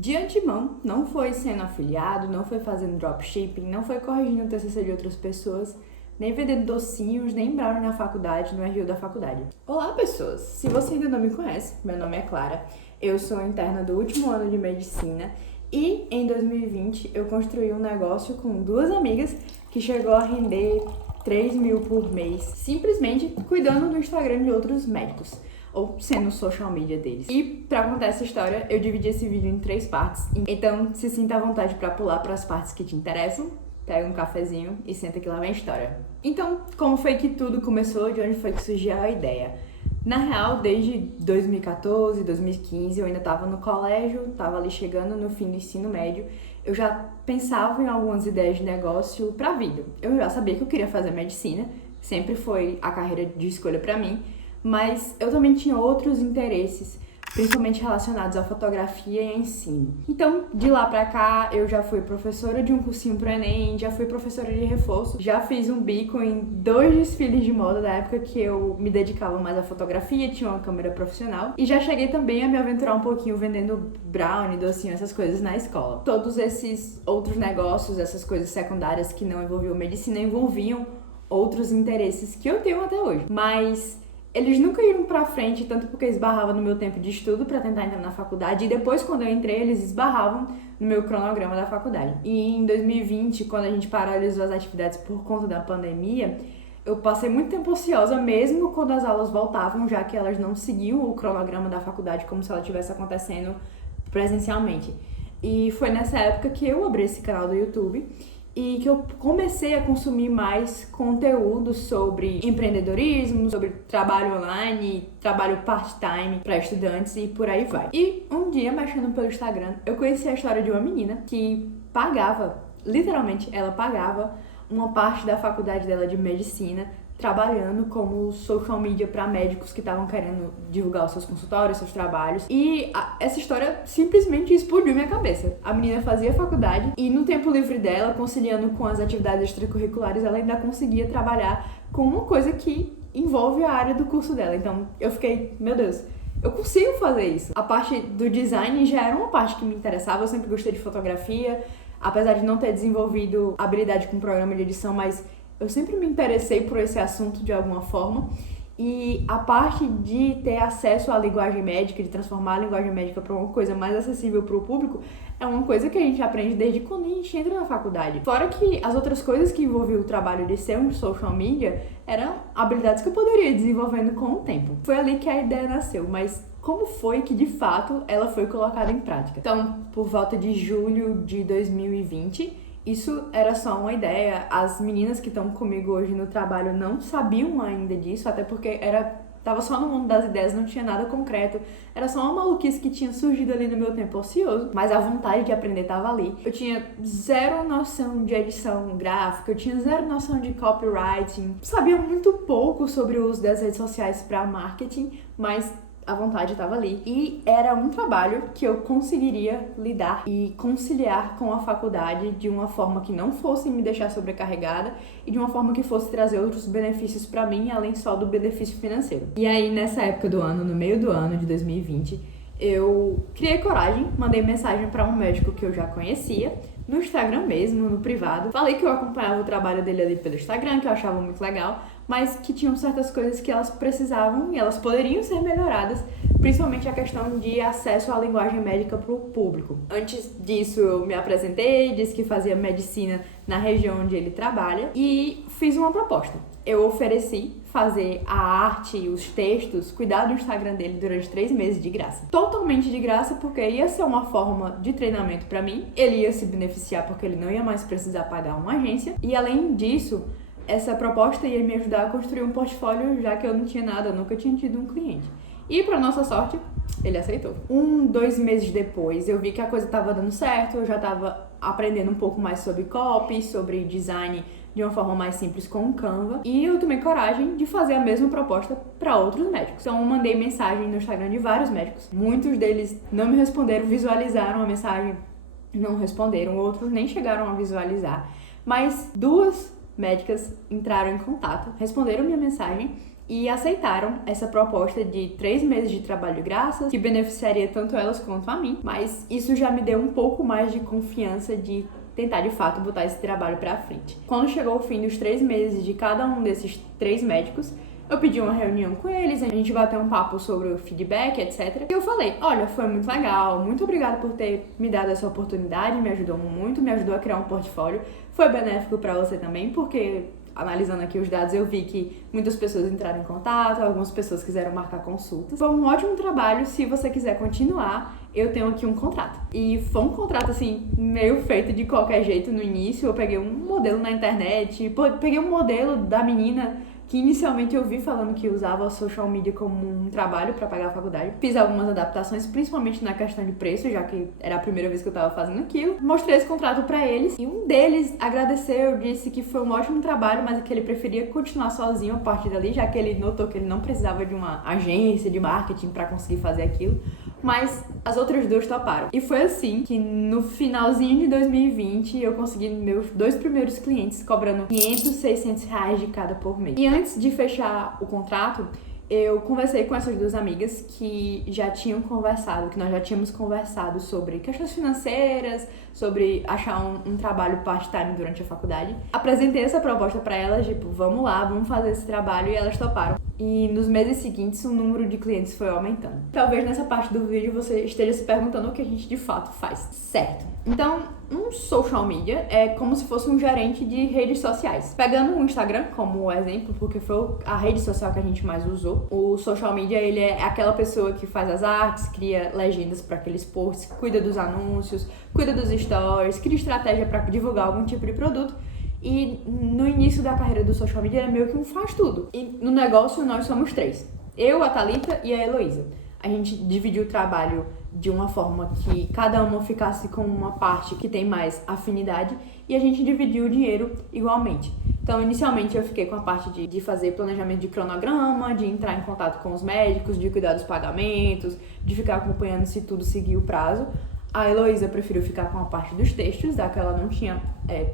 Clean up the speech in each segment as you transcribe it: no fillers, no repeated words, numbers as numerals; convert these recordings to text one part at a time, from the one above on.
De antemão, não foi sendo afiliado, não foi fazendo dropshipping, não foi corrigindo o TCC de outras pessoas, nem vendendo docinhos, nem brownie na faculdade, no RU da faculdade. Olá, pessoas! Se você ainda não me conhece, meu nome é Clara, eu sou interna do último ano de medicina e em 2020 eu construí um negócio com duas amigas que chegou a render 3 mil por mês, simplesmente cuidando do Instagram de outros médicos, ou sendo social media deles. E pra contar essa história, eu dividi esse vídeo em 3 partes, então se sinta à vontade pra pular pras partes que te interessam, pega um cafezinho e senta que lá vem a história. Então, como foi que tudo começou? De onde foi que surgiu a ideia? Na real, desde 2014, 2015, eu ainda tava no colégio, tava ali chegando no fim do ensino médio, eu já pensava em algumas ideias de negócio pra vida. Eu já sabia que eu queria fazer medicina, sempre foi a carreira de escolha pra mim, mas eu também tinha outros interesses, principalmente relacionados à fotografia e ensino. Então, de lá pra cá, eu já fui professora de um cursinho pro Enem, já fui professora de reforço, já fiz um bico em 2 desfiles de moda da época que eu me dedicava mais à fotografia, tinha uma câmera profissional, e já cheguei também a me aventurar um pouquinho vendendo brownie, docinho, essas coisas na escola. Todos esses outros negócios, essas coisas secundárias que não envolviam medicina, envolviam outros interesses que eu tenho até hoje. Mas eles nunca iam pra frente, tanto porque esbarrava no meu tempo de estudo pra tentar entrar na faculdade, e depois, quando eu entrei, eles esbarravam no meu cronograma da faculdade. E em 2020, quando a gente paralisou as atividades por conta da pandemia, eu passei muito tempo ociosa, mesmo quando as aulas voltavam, já que elas não seguiam o cronograma da faculdade como se ela estivesse acontecendo presencialmente. E foi nessa época que eu abri esse canal do YouTube e que eu comecei a consumir mais conteúdo sobre empreendedorismo, sobre trabalho online, trabalho part-time para estudantes e por aí vai. E um dia, mexendo pelo Instagram, eu conheci a história de uma menina que pagava, literalmente ela pagava uma parte da faculdade dela de medicina trabalhando como social media para médicos que estavam querendo divulgar os seus consultórios, seus trabalhos. E essa história simplesmente explodiu minha cabeça. A menina fazia faculdade e no tempo livre dela, conciliando com as atividades extracurriculares, ela ainda conseguia trabalhar com uma coisa que envolve a área do curso dela. Então eu fiquei, meu Deus, eu consigo fazer isso. A parte do design já era uma parte que me interessava, eu sempre gostei de fotografia, apesar de não ter desenvolvido habilidade com programa de edição, mas eu sempre me interessei por esse assunto de alguma forma, e a parte de ter acesso à linguagem médica, de transformar a linguagem médica para uma coisa mais acessível para o público, é uma coisa que a gente aprende desde quando a gente entra na faculdade. Fora que as outras coisas que envolviam o trabalho de ser um social media eram habilidades que eu poderia ir desenvolvendo com o tempo. Foi ali que a ideia nasceu, mas como foi que de fato ela foi colocada em prática? Então, por volta de julho de 2020, isso era só uma ideia. As meninas que estão comigo hoje no trabalho não sabiam ainda disso, até porque tava só no mundo das ideias, não tinha nada concreto. Era só uma maluquice que tinha surgido ali no meu tempo ocioso, mas a vontade de aprender tava ali. Eu tinha zero noção de edição gráfica, eu tinha zero noção de copywriting, sabia muito pouco sobre o uso das redes sociais para marketing, mas a vontade estava ali. E era um trabalho que eu conseguiria lidar e conciliar com a faculdade de uma forma que não fosse me deixar sobrecarregada e de uma forma que fosse trazer outros benefícios para mim, além só do benefício financeiro. E aí, nessa época do ano, no meio do ano de 2020, eu criei coragem, mandei mensagem para um médico que eu já conhecia, no Instagram mesmo, no privado. Falei que eu acompanhava o trabalho dele ali pelo Instagram, que eu achava muito legal, mas que tinham certas coisas que elas precisavam e elas poderiam ser melhoradas, principalmente a questão de acesso à linguagem médica para o público. Antes disso, eu me apresentei, disse que fazia medicina na região onde ele trabalha e fiz uma proposta. Eu ofereci fazer a arte, os textos, cuidar do Instagram dele durante 3 meses de graça. Totalmente de graça, porque ia ser uma forma de treinamento para mim, ele ia se beneficiar porque ele não ia mais precisar pagar uma agência, e além disso, essa proposta ia me ajudar a construir um portfólio, já que eu não tinha nada, eu nunca tinha tido um cliente. E para nossa sorte, ele aceitou. 2 meses depois, eu vi que a coisa estava dando certo, eu já estava aprendendo um pouco mais sobre copy, sobre design de uma forma mais simples com o Canva, e eu tomei coragem de fazer a mesma proposta para outros médicos. Então eu mandei mensagem no Instagram de vários médicos, muitos deles não me responderam, visualizaram a mensagem, não responderam, outros nem chegaram a visualizar, mas 2 médicas entraram em contato, responderam minha mensagem e aceitaram essa proposta de 3 meses de trabalho de graça, que beneficiaria tanto elas quanto a mim, mas isso já me deu um pouco mais de confiança de tentar de fato botar esse trabalho pra frente. Quando chegou o fim dos 3 meses de cada um desses 3 médicos, eu pedi uma reunião com eles, a gente bateu um papo sobre o feedback, etc. E eu falei, olha, foi muito legal, muito obrigada por ter me dado essa oportunidade, me ajudou muito, me ajudou a criar um portfólio. Foi benéfico pra você também, porque analisando aqui os dados eu vi que muitas pessoas entraram em contato, algumas pessoas quiseram marcar consultas. Foi um ótimo trabalho, se você quiser continuar, eu tenho aqui um contrato. E foi um contrato, assim, meio feito de qualquer jeito no início. Eu peguei um modelo na internet, peguei um modelo da menina que inicialmente eu vi falando que usava a social media como um trabalho para pagar a faculdade. Fiz algumas adaptações, principalmente na questão de preço, já que era a primeira vez que eu tava fazendo aquilo. Mostrei esse contrato para eles e um deles agradeceu, disse que foi um ótimo trabalho, mas que ele preferia continuar sozinho a partir dali, já que ele notou que ele não precisava de uma agência de marketing para conseguir fazer aquilo. Mas as outras duas toparam. E foi assim que no finalzinho de 2020 eu consegui meus 2 primeiros clientes cobrando 500, 600 reais de cada por mês. E antes de fechar o contrato, eu conversei com essas 2 amigas que já tinham conversado, que nós já tínhamos conversado sobre questões financeiras, sobre achar um trabalho part-time durante a faculdade. Apresentei essa proposta pra elas, tipo, vamos lá, vamos fazer esse trabalho, e elas toparam. E nos meses seguintes o número de clientes foi aumentando. Talvez nessa parte do vídeo você esteja se perguntando o que a gente de fato faz. Certo. Então, um social media é como se fosse um gerente de redes sociais. Pegando o Instagram como exemplo, porque foi a rede social que a gente mais usou, o social media ele é aquela pessoa que faz as artes, cria legendas para aqueles posts, cuida dos anúncios, cuida dos stories, cria estratégia para divulgar algum tipo de produto. E no início da carreira do social media era meio que um faz tudo. E no negócio nós somos 3. Eu, a Thalita e a Heloísa. A gente dividiu o trabalho de uma forma que cada uma ficasse com uma parte que tem mais afinidade e a gente dividiu o dinheiro igualmente. Então, inicialmente eu fiquei com a parte de fazer planejamento de cronograma, de entrar em contato com os médicos, de cuidar dos pagamentos, de ficar acompanhando se tudo seguir o prazo. A Heloísa preferiu ficar com a parte dos textos, já que ela não tinha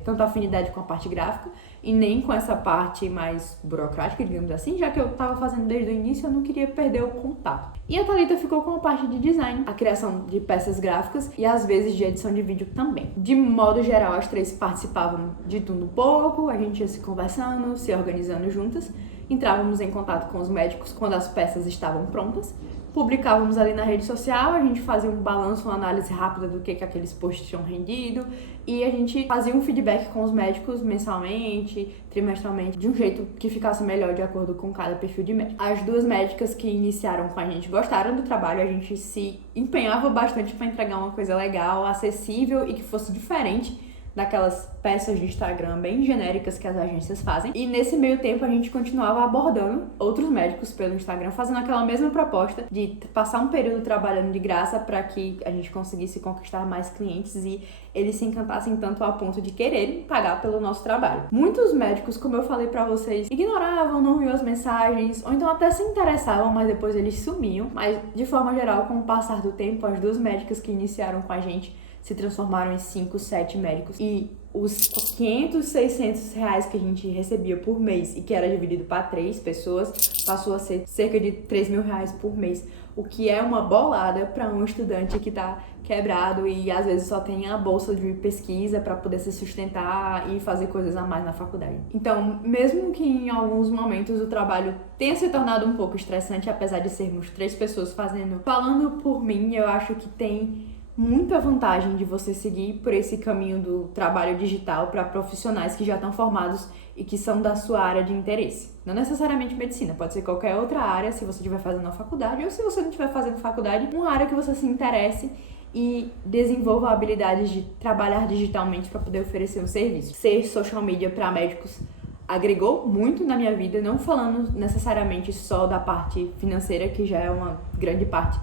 tanta afinidade com a parte gráfica e nem com essa parte mais burocrática, digamos assim, já que eu estava fazendo desde o início, eu não queria perder o contato. E a Thalita ficou com a parte de design, a criação de peças gráficas e às vezes de edição de vídeo também. De modo geral, as 3 participavam de tudo um pouco, a gente ia se conversando, se organizando juntas, entrávamos em contato com os médicos quando as peças estavam prontas, publicávamos ali na rede social, a gente fazia um balanço, uma análise rápida do que aqueles posts tinham rendido e a gente fazia um feedback com os médicos mensalmente, trimestralmente, de um jeito que ficasse melhor de acordo com cada perfil de médico. As 2 médicas que iniciaram com a gente gostaram do trabalho, a gente se empenhava bastante para entregar uma coisa legal, acessível e que fosse diferente daquelas peças de Instagram bem genéricas que as agências fazem. E nesse meio tempo a gente continuava abordando outros médicos pelo Instagram, fazendo aquela mesma proposta de passar um período trabalhando de graça para que a gente conseguisse conquistar mais clientes e eles se encantassem tanto ao ponto de quererem pagar pelo nosso trabalho. Muitos médicos, como eu falei pra vocês, ignoravam, não viam as mensagens, ou então até se interessavam, mas depois eles sumiam. Mas de forma geral, com o passar do tempo, as 2 médicas que iniciaram com a gente se transformaram em 5, 7 médicos. E os 500, 600 reais que a gente recebia por mês e que era dividido para 3 pessoas, passou a ser cerca de 3 mil reais por mês. O que é uma bolada para um estudante que tá quebrado e às vezes só tem a bolsa de pesquisa para poder se sustentar e fazer coisas a mais na faculdade. Então, mesmo que em alguns momentos o trabalho tenha se tornado um pouco estressante, apesar de sermos 3 pessoas fazendo, falando por mim, eu acho que tem muita vantagem de você seguir por esse caminho do trabalho digital para profissionais que já estão formados e que são da sua área de interesse. Não necessariamente medicina, pode ser qualquer outra área, se você estiver fazendo a faculdade ou se você não estiver fazendo faculdade, uma área que você se interesse e desenvolva habilidades de trabalhar digitalmente para poder oferecer um serviço. Ser social media para médicos agregou muito na minha vida, não falando necessariamente só da parte financeira, que já é uma grande parte,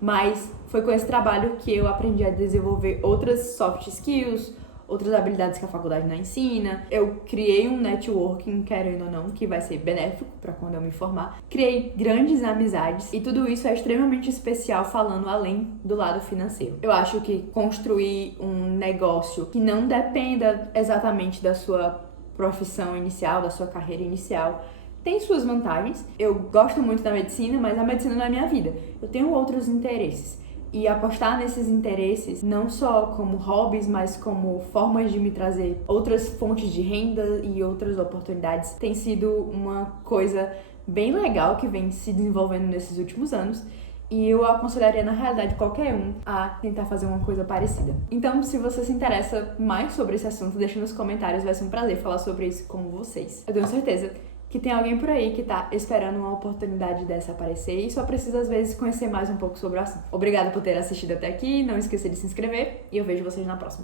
mas foi com esse trabalho que eu aprendi a desenvolver outras soft skills, outras habilidades que a faculdade não ensina. Eu criei um networking, querendo ou não, que vai ser benéfico para quando eu me formar. Criei grandes amizades e tudo isso é extremamente especial falando além do lado financeiro. Eu acho que construir um negócio que não dependa exatamente da sua profissão inicial, da sua carreira inicial, tem suas vantagens. Eu gosto muito da medicina, mas a medicina não é minha vida. Eu tenho outros interesses. E apostar nesses interesses, não só como hobbies, mas como formas de me trazer outras fontes de renda e outras oportunidades, tem sido uma coisa bem legal que vem se desenvolvendo nesses últimos anos. E eu aconselharia, na realidade, qualquer um a tentar fazer uma coisa parecida. Então, se você se interessa mais sobre esse assunto, deixa nos comentários, vai ser um prazer falar sobre isso com vocês. Eu tenho certeza que tem alguém por aí que tá esperando uma oportunidade dessa aparecer e só precisa, às vezes, conhecer mais um pouco sobre o assunto. Obrigada por ter assistido até aqui, não esqueça de se inscrever e eu vejo vocês na próxima.